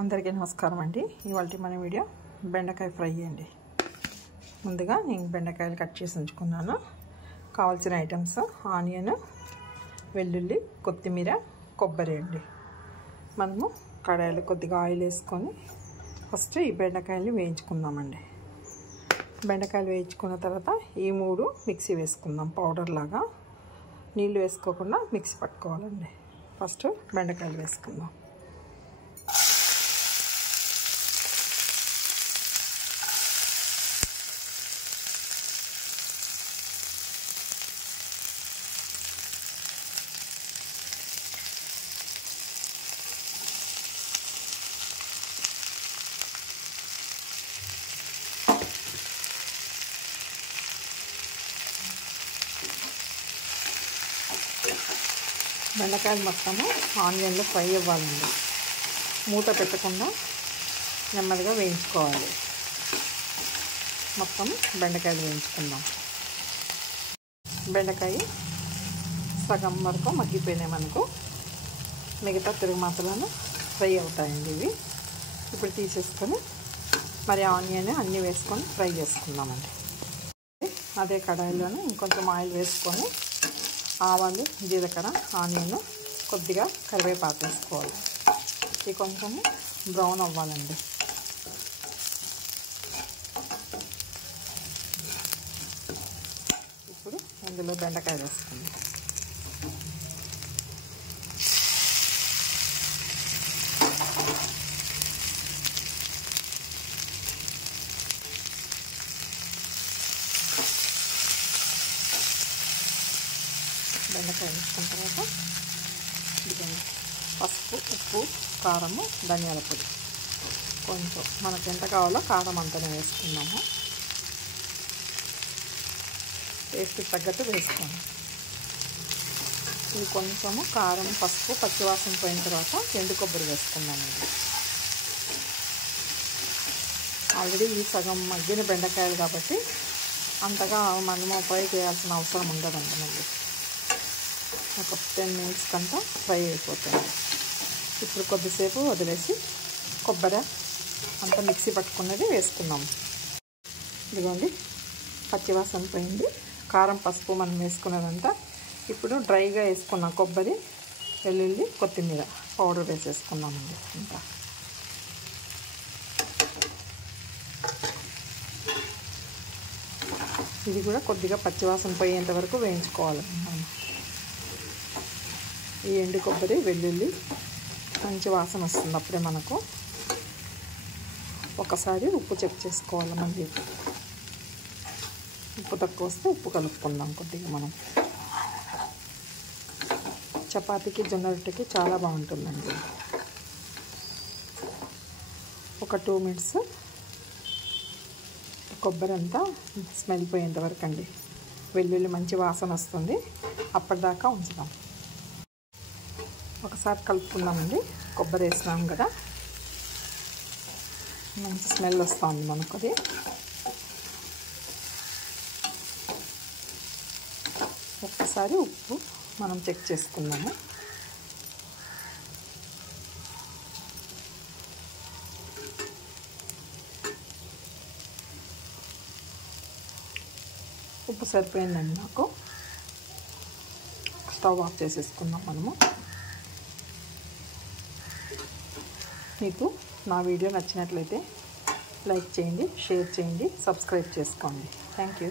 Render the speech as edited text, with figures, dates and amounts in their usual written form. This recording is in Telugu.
అందరికీ నమస్కారం అండి. ఇవాల్టి మన వీడియో బెండకాయ ఫ్రై అండి. ముందుగా నేను బెండకాయలు కట్ చేసి ఉంచుకున్నాను. కావాల్సిన ఐటమ్స్ ఆనియన్, వెల్లుల్లి, కొత్తిమీర, కొబ్బరి అండి. మనము కడాయిలో కొద్దిగా ఆయిల్ వేసుకొని ఫస్ట్ ఈ బెండకాయలు వేయించుకుందామండి. బెండకాయలు వేయించుకున్న తర్వాత ఈ మూడు మిక్సీ వేసుకుందాం. పౌడర్ లాగా నీళ్ళు వేసుకోకుండా మిక్సీ పట్టుకోవాలండి. ఫస్ట్ బెండకాయలు వేసుకుందాం. బెండకాయలు మొత్తము ఆనియన్లో ఫ్రై అవ్వాలండి. మూత పెట్టకుండా నెమ్మదిగా వేయించుకోవాలి. మొత్తం బెండకాయలు వేయించుకుందాం. బెండకాయ సగం వరకు మగ్గిపోయినాయి. మనకు మిగతా తిరుగుమాతలను ఫ్రై అవుతాయండి. ఇవి ఇప్పుడు తీసేసుకొని మరి ఆనియన్ అన్నీ వేసుకొని ఫ్రై చేసుకుందామండి. అదే కడాయిలోనే ఇంకొంచెం ఆయిల్ వేసుకొని ఆవాలు, జీలకర్ర, ఆనియన్, కొద్దిగా కరివేపాకు వేసుకోవాలి. ఇది కొంచెం బ్రౌన్ అవ్వాలండి. ఇప్పుడు ఇందులో బెండకాయ వేసుకుందాం. బెండకాయ వేసుకున్న తర్వాత పసుపు, ఉప్పు, కారము, ధనియాల పొడి కొంచెం మనకు ఎంత కావాలో కారం అంతనే వేసుకున్నాము. టేస్ట్ తగ్గట్టు వేసుకోండి. ఇది కొంచెము కారం, పసుపు పచ్చివాసన పోయిన తర్వాత ఎండు కొబ్బరి వేసుకున్నామండి. ఆల్రెడీ ఈ సగం మగ్గిన బెండకాయలు కాబట్టి అంతగా మనము ఫ్రై చేయాల్సిన అవసరం ఉండదండి. మళ్ళీ ఒక 10 మినిట్స్ కంతా ఫ్రై అయిపోతుంది. ఇప్పుడు కొద్దిసేపు వదిలేసి కొబ్బరి అంతా మిక్సీ పట్టుకున్నది వేసుకున్నాము. ఇదిగోండి పచ్చివాసన పోయింది. కారం, పసుపు మనం వేసుకున్నదంతా ఇప్పుడు డ్రైగా వేసుకున్నాం. కొబ్బరి, వెల్లుల్లి, కొత్తిమీర పౌడర్ వేసేసుకున్నామండి. ఇంకా ఇది కూడా కొద్దిగా పచ్చివాసన పోయేంత వరకు వేయించుకోవాలి. ఈ ఎండు కొబ్బరి, వెల్లుల్లి మంచి వాసన వస్తుంది. అప్పుడే మనకు ఒకసారి ఉప్పు చెక్ చేసుకోవాలి. మళ్ళీ ఉప్పు తక్కువ వస్తే ఉప్పు కలుపుకుందాం కొద్దిగా. మనం చపాతీకి, జొన్న రొట్టెకి చాలా బాగుంటుందండి. ఒక 2 మినిట్స్ కొబ్బరి అంతా స్మెల్ పోయేంత వరకు అండి. వెల్లుల్లి మంచి వాసన వస్తుంది. అప్పటిదాకా ఉంచుదాం. ఒకసారి కలుపుకుందామండి. కొబ్బరి వేసినాం కదా, మంచి స్మెల్ వస్తుంది మనకు. అది ఒక్కసారి ఉప్పు మనం చెక్ చేసుకుందాము. ఉప్పు సరిపోయిందండి నాకు. స్టవ్ ఆఫ్ చేసేసుకుందాం మనము. మీకు నా వీడియో నచ్చినట్లయితే లైక్ చేయండి, షేర్ చేయండి, సబ్స్క్రైబ్ చేసుకోండి. Thank you.